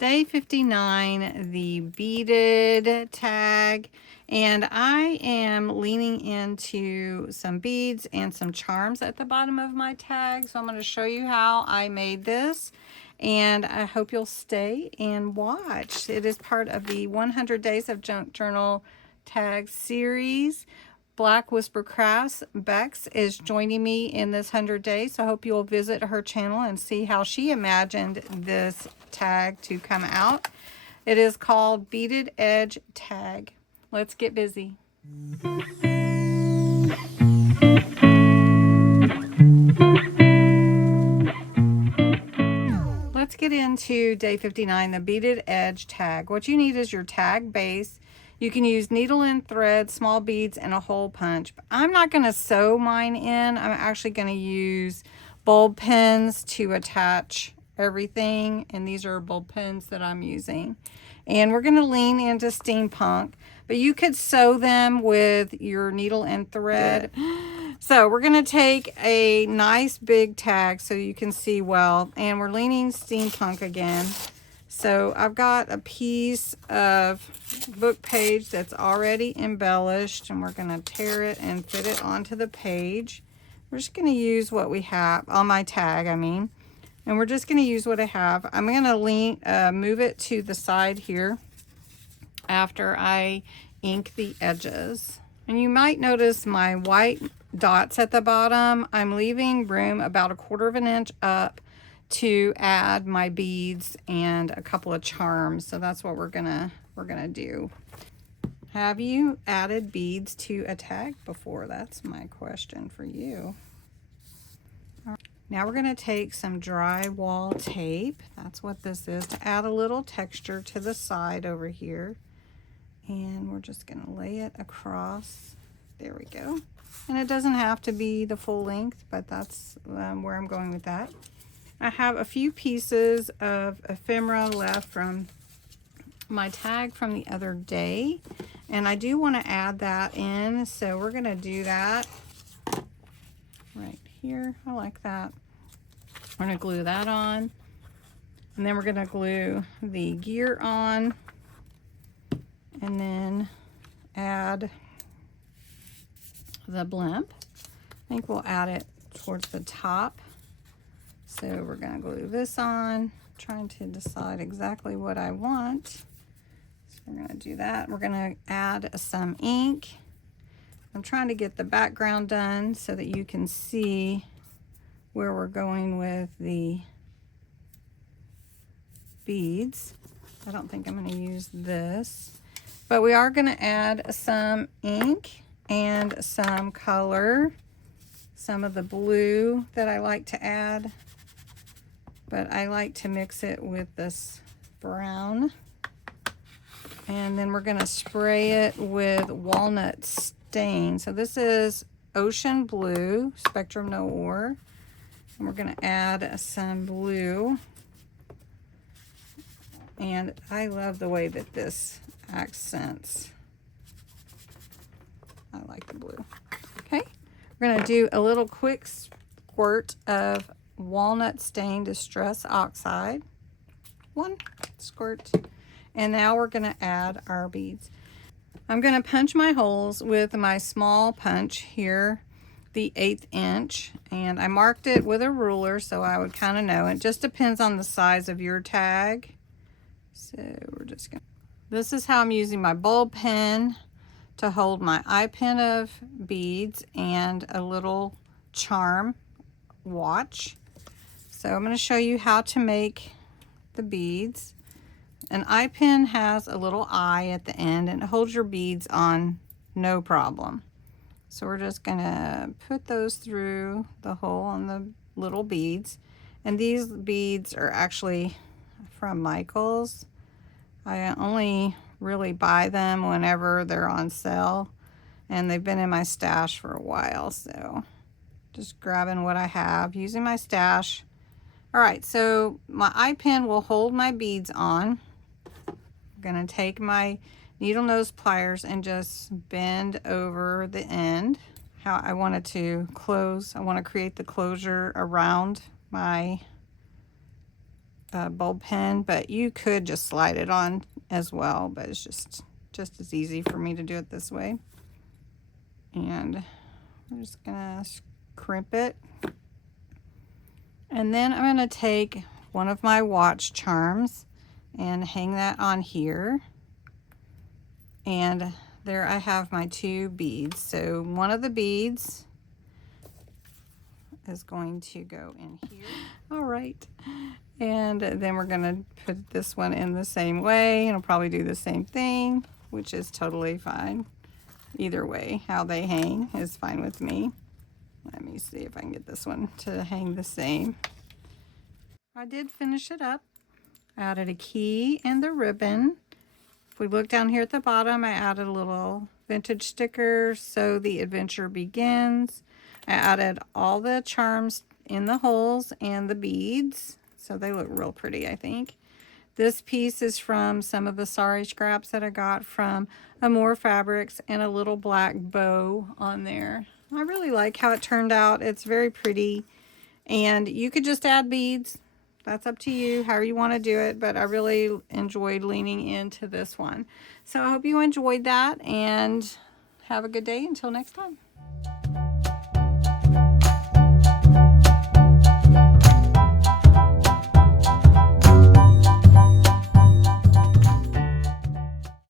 Day 59, the beaded tag, and I am leaning into some beads and some charms at the bottom of my tag. So I'm going to show you how I made this, and I hope you'll stay and watch. It is part of the 100 Days of Junk Journal tag series. Black Whisper Crafts, Bexx, is joining me in this 100 days. So I hope you'll visit her channel and see how she imagined this tag to come out. It is called Beaded Edge Tag. Let's get busy. Let's get into day 59, the Beaded Edge Tag. What you need is your tag base. You can use needle and thread, small beads, and a hole punch. But I'm not going to sew mine in. I'm actually going to use bulb pins to attach everything. And these are bulb pins that I'm using. And we're going to lean into steampunk. But you could sew them with your needle and thread. So we're going to take a nice big tag so you can see well. And we're leaning steampunk again. So I've got a piece of book page that's already embellished, and we're going to tear it and fit it onto the page. We're just going to use what we have on my tag, and we're just going to use what I have. I'm going to move it to the side here after I ink the edges. And you might notice my white dots at the bottom. I'm leaving room about 1/4 of an inch up to add my beads and a couple of charms. So that's what we're gonna do. Have you added beads to a tag before? That's my question for you. Now we're gonna take some drywall tape. That's what this is, to add a little texture to the side over here. And we're just gonna lay it across. There we go. And it doesn't have to be the full length, but that's where I'm going with that. I have a few pieces of ephemera left from my tag from the other day, and I do want to add that in, so we're going to do that right here. I like that. We're going to glue that on, and then we're going to glue the gear on, and then add the blimp. I think we'll add it towards the top. So we're going to glue this on, trying to decide exactly what I want. So we're going to do that. We're going to add some ink. I'm trying to get the background done so that you can see where we're going with the beads. I don't think I'm going to use this, but we are going to add some ink and some color, some of the blue that I like to add. But I like to mix it with this brown. And then we're gonna spray it with walnut stain. So this is Ocean Blue, Spectrum Noir. And we're gonna add some blue. And I love the way that this accents. I like the blue. Okay, we're gonna do a little quick squirt of walnut stain distress oxide, 1 squirt, and now we're going to add our beads. I'm going to punch my holes with my small punch here, the 1/8 inch, and I marked it with a ruler so I would kind of know. It just depends on the size of your tag. So we're just going to, this is how I'm using my bulb pen to hold my eye pin of beads and a little charm watch. So I'm going to show you how to make the beads. An eye pin has a little eye at the end and it holds your beads on no problem. So we're just going to put those through the hole on the little beads. And these beads are actually from Michael's. I only really buy them whenever they're on sale, and they've been in my stash for a while. So just grabbing what I have, using my stash. All right, so my eye pin will hold my beads on. I'm gonna take my needle nose pliers and just bend over the end. How I want it to close. I want to create the closure around my bulb pen, but you could just slide it on as well, but it's just as easy for me to do it this way. And I'm just gonna crimp it. And then I'm gonna take one of my watch charms and hang that on here. And there I have my 2 beads. So one of the beads is going to go in here. All right. And then we're gonna put this one in the same way, and I'll probably do the same thing, which is totally fine. Either way, how they hang is fine with me. Let me see if I can get this one to hang the same. I did finish it up. I added a key and the ribbon. If we look down here at the bottom, I added a little vintage sticker, so the adventure begins. I added all the charms in the holes and the beads, so they look real pretty, I think. This piece is from some of the sari scraps that I got from Amore Fabrics, and a little black bow on there. I really like how it turned out. It's very pretty, and you could just add beads. That's up to you, however you want to do it, but I really enjoyed leaning into this one. So I hope you enjoyed that, and have a good day until next time.